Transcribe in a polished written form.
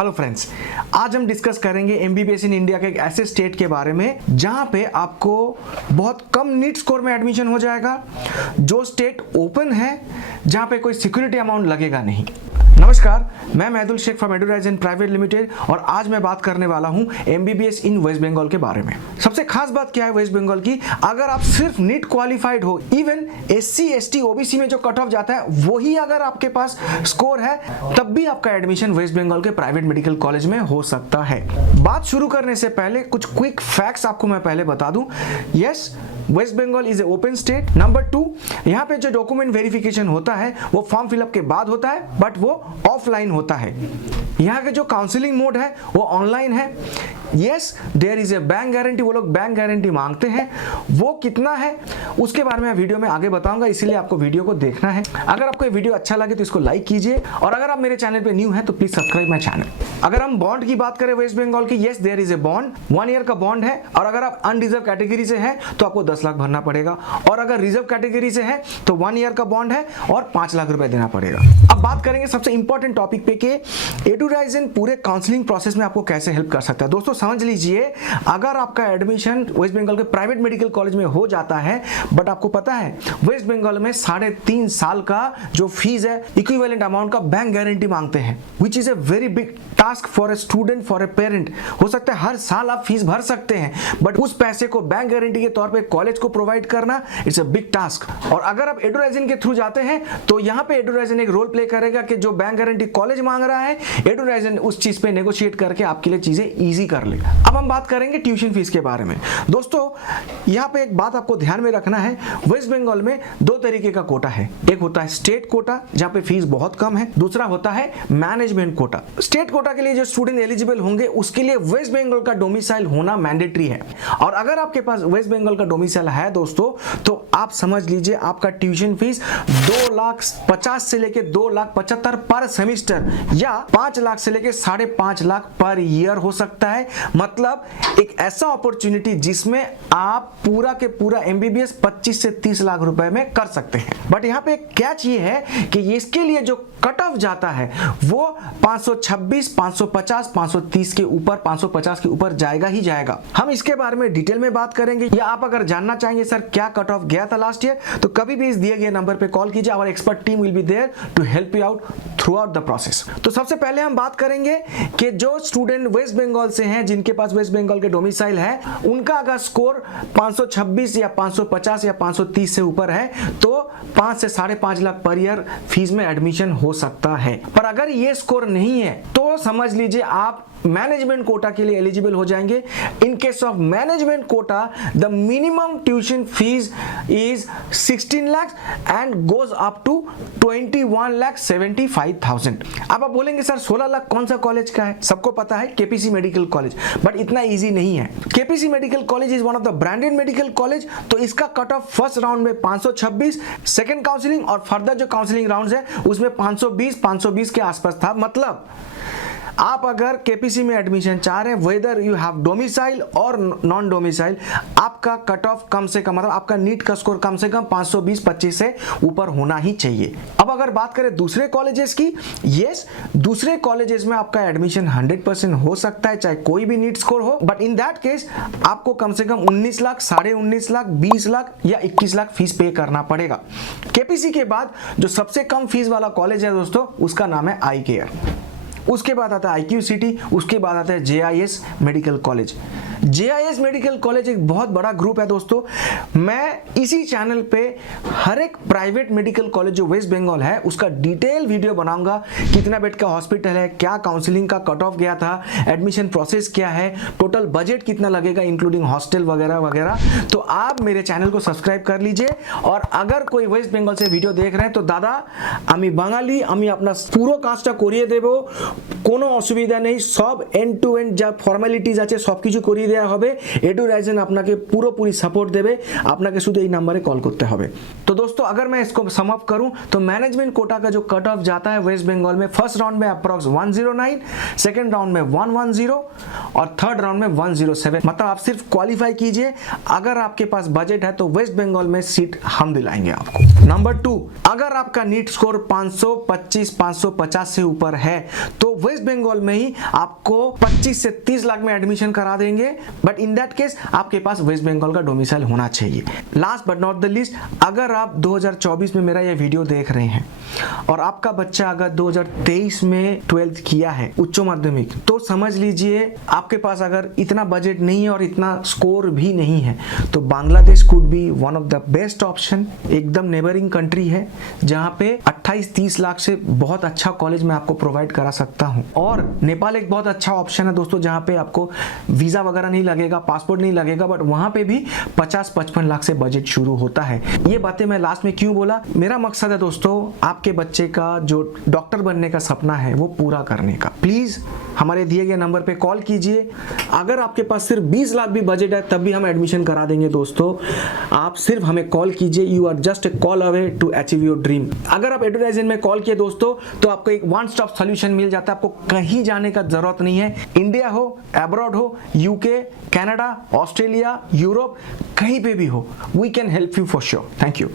Hello friends, आज हम discuss करेंगे एमबीबीएस इन इंडिया के एक ऐसे स्टेट के बारे में जहां पे आपको बहुत कम नीट स्कोर में एडमिशन हो जाएगा, जो स्टेट ओपन है, जहां पे कोई सिक्योरिटी अमाउंट लगेगा नहीं। नमस्कार, मैं Maidul Sheikh from Eduraizen private limited और आज मैं बात करने वाला हूं एमबीबीएस इन वेस्ट बंगाल के बारे में। सबसे खास बात क्या है वेस्ट बंगाल की, अगर आप सिर्फ नीट क्वालिफाइड हो, इवन एससी एसटी ओबीसी में जो कट ऑफ जाता है वही अगर आपके पास स्कोर है, तब भी आपका एडमिशन वेस्ट बंगाल के प्राइवेट मेडिकल कॉलेज में हो सकता है। बात शुरू करने से पहले कुछ क्विक फैक्ट्स आपको मैं पहले बता दूं। Yes, West Bengal is a open state. Number 2, यहाँ पे जो डॉक्यूमेंट वेरिफिकेशन होता है वो फॉर्म फिलअप के बाद होता है, बट वो ऑफलाइन होता है। यहाँ के जो काउंसलिंग मोड है वो ऑनलाइन है। Yes, there is a bank guarantee, वो लोग बैंक गारंटी मांगते हैं। वो कितना है उसके बारे में वीडियो में आगे बताऊंगा, इसीलिए आपको वीडियो को देखना है। अगर आपको ये वीडियो अच्छा लगे तो इसको लाइक कीजिए और अगर आप मेरे चैनल पे न्यू है तो प्लीज सब्सक्राइब माय चैनल। अगर हम बॉन्ड की बात करें वेस्ट बंगाल की, yes there is a bond, 1 year का बॉन्ड है और अगर आप अनरिजर्व कैटेगरी से हैं तो आपको 10 लाख भरना पड़ेगा और अगर रिजर्व कैटेगरी से है तो 1 ईयर का बॉन्ड है और 5 लाख रुपए देना पड़ेगा। अब बात करेंगे सबसे इंपॉर्टेंट टॉपिक पे कि एडुराइजन पूरे काउंसलिंग प्रोसेस में आपको कैसे हेल्प कर सकता है। दोस्तों समझ लीजिए, अगर आपका एडमिशन वेस्ट बंगाल के प्राइवेट मेडिकल कॉलेज में हो जाता है, बट आपको पता है वेस्ट बंगाल में 3.5 साल का जो फीस है इक्विवेलेंट अमाउंट का बैंक गारंटी मांगते हैं, which is a very big task for a student, for a parent. हो सकता है हर साल आप फीस भर सकते हैं, बट उस पैसे को बैंक गारंटी के तौर पे कॉलेज को प्रोवाइड करना इट्स अ बिग टास्क। और अगर आप एडुराइजन के थ्रू जाते हैं तो यहाँ पे एडुराइजन एक रोल प्ले करेगा कि जो बैंक गारंटी कॉलेज मांग रहा है, एडुराइजन उस चीज पे नेगोशिएट करके आपके लिए चीजें इजी कर लेगा। अब हम बात करेंगे ट्यूशन फीस के बारे में। दोस्तों यहाँ पे एक बात आपको ध्यान में रखना है, वेस्ट बंगाल में 2 तरीके का कोटा है। एक होता है स्टेट कोटा जहाँ पे फीस बहुत कम है, दूसरा होता है मैनेजमेंट कोटा। स्टेट कोटा के लिए जो स्टूडेंट एलिजिबल होंगे उसके लिए वेस्ट बंगाल का डोमिसाइल होना मैंडेटरी है। और अगर आपके पास वेस्ट बंगाल का डोमिसाइल है दोस्तों, तो आप समझ लीजिए आपका ट्यूशन फीस 2,50,000 से लेके 2,75,000 पर सेमिस्टर या 5 लाख से लेके 5.5 लाख पर ईयर हो सकता है। मतलब एक ऐसा अपॉर्चुनिटी जिसमें आप पूरा के पूरा एमबीबीएस 25 से 30 लाख रुपए में कर सकते हैं। बट यहाँ पे कैच ये है कि इसके लिए जो कट ऑफ जाता है वो 526, 550, 530 के ऊपर, 550 के ऊपर जाएगा ही जाएगा। हम इसके बारे में डिटेल में बात करेंगे, या आप अगर जानना चाहेंगे सर क्या कट ऑफ गया था लास्ट ईयर, तो कभी भी इस दिए गए नंबर पे कॉल कीजिए। Our expert team will be there to help you out throughout the process. तो सबसे पहले हम बात करेंगे कि जो स्टूडेंट वेस्ट बंगाल से हैं, जिनके पास वेस्ट बंगाल के डोमिसाइल है, उनका अगर स्कोर 526 या 550 या 530 से ऊपर है तो 5 से 5.5 लाख पर ईयर फीस में एडमिशन हो सकता है। पर अगर ये स्कोर नहीं है तो समझ लीजिए आप मैनेजमेंट कोटा के लिए एलिजिबल हो जाएंगे। In case of management quota the minimum tuition fees is 16 lakh and goes up to 21,75,000। अब आप बोलेंगे सर 16 लाख कौन सा कॉलेज का है? सबको पता है केपीसी मेडिकल कॉलेज, बट इतना इजी नहीं है। KPC medical college is one of the branded medical college, तो इसका कट ऑफ फर्स्ट राउंड में 526, सेकेंड काउंसलिंग और फर्दर जो काउंसलिंग राउंड है उसमें 520 के आसपास था। मतलब आप अगर केपीसी में एडमिशन चाह रहे हैं, वेदर यू हैव डोमिसाइल और नॉन डोमिसाइल, आपका कट ऑफ कम से कम, मतलब आपका नीट का स्कोर कम से कम 520-25 से ऊपर होना ही चाहिए। अब अगर बात करें दूसरे कॉलेजेस की, यस दूसरे कॉलेजेस में आपका एडमिशन 100% हो सकता है चाहे कोई भी नीट स्कोर हो, बट इन दैट केस आपको कम से कम 19 लाख, 19.5 लाख, 20 लाख या 21 लाख फीस पे करना पड़ेगा। केपीसी के बाद जो सबसे कम फीस वाला कॉलेज है दोस्तों, उसका नाम है आई केयर। उसके बाद आता है आईक्यू सिटी, उसके बाद आता है JIS medical college. JIS medical college एक बहुत बड़ा ग्रुप है दोस्तों। मैं इसी चैनल पे हर एक प्राइवेट मेडिकल कॉलेज जो वेस्ट बंगाल है उसका डिटेल वीडियो बनाऊंगा। कितना बेड का हॉस्पिटल है, क्या काउंसलिंग का कट ऑफ गया था, एडमिशन प्रोसेस क्या है, टोटल बजट कितना लगेगा इंक्लूडिंग हॉस्टल वगैरह वगैरह। तो आप मेरे चैनल को सब्सक्राइब कर लीजिए। और अगर कोई वेस्ट बंगाल से वीडियो देख रहे हैं तो दादा आमी बाঙালি, আমি আপনার পুরো কাজটা করিয়ে দেব, কোনো অসুবিধা নেই। সব এন্ড টু এন্ড যা ফর্মালিটিজ আছে সবকিছু করিয়ে দেওয়া হবে। एडुराइजन আপনাকে পুরোপুরি सपोर्ट देवे, আপনাকে শুধু এই नंबरे कॉल करते হবে। तो दोस्तों अगर मैं इसको सम अप करूं तो मैनेजमेंट कोटा का जो कट ऑफ जाता है वेस्ट बंगाल में, फर्स्ट राउंड में अप्रॉक्स 109, सेकंड राउंड में 110 और थर्ड राउंड में 107। मतलब आप सिर्फ क्वालिफाई कीजिए, अगर आपके पास बजट है तो वेस्ट बंगाल में सीट हम दिलाएंगे आपको। नंबर 2, अगर आपका नीट स्कोर 525 550 से ऊपर है तो वेस्ट बंगाल में ही आपको 25 से 30 लाख में एडमिशन करा देंगे, बट इन दैट केस आपके पास वेस्ट बंगाल का डोमिसाइल होना चाहिए। Last but not the least, अगर आप 2024 में मेरा ये वीडियो देख रहे हैं और आपका बच्चा अगर 2023 में 12th किया है उच्च माध्यमिक, तो समझ लीजिए आपके पास अगर इतना बजट नहीं है और इतना स्कोर भी नहीं है तो Bangladesh could be one of the best option. एकदम नेबरिंग कंट्री है जहां पे 28-30 लाख से बहुत अच्छा कॉलेज मैं आपको प्रोवाइड करा सकता हूं। और नेपाल एक बहुत अच्छा ऑप्शन है दोस्तों, जहां पे आपको वीजा वगैरह नहीं लगेगा, पासपोर्ट नहीं लगेगा, बट वहां पे भी 50-55 लाख से बजट शुरू होता है। ये बातें मैं लास्ट में क्यों बोला, मेरा मकसद है दोस्तों आपके बच्चे का जो डॉक्टर बनने का सपना है वो पूरा करने का। प्लीज हमारे दिए गए नंबर पे कॉल कीजिए। अगर आपके पास सिर्फ 20 लाख भी बजट है तब भी हम एडमिशन करा देंगे दोस्तों। आप सिर्फ हमें कॉल कीजिए, you are just a call away to achieve your dream. अगर आप एडवर्टाइजमेंट में कॉल किए दोस्तों तो आपको एक वन स्टॉप सॉल्यूशन मिल जाता है, आपको कहीं जाने का जरूरत नहीं है। इंडिया हो, अब्रॉड हो, यूके, कनाडा, ऑस्ट्रेलिया, यूरोप, कहीं पे भी हो, we can help you for sure. Thank you.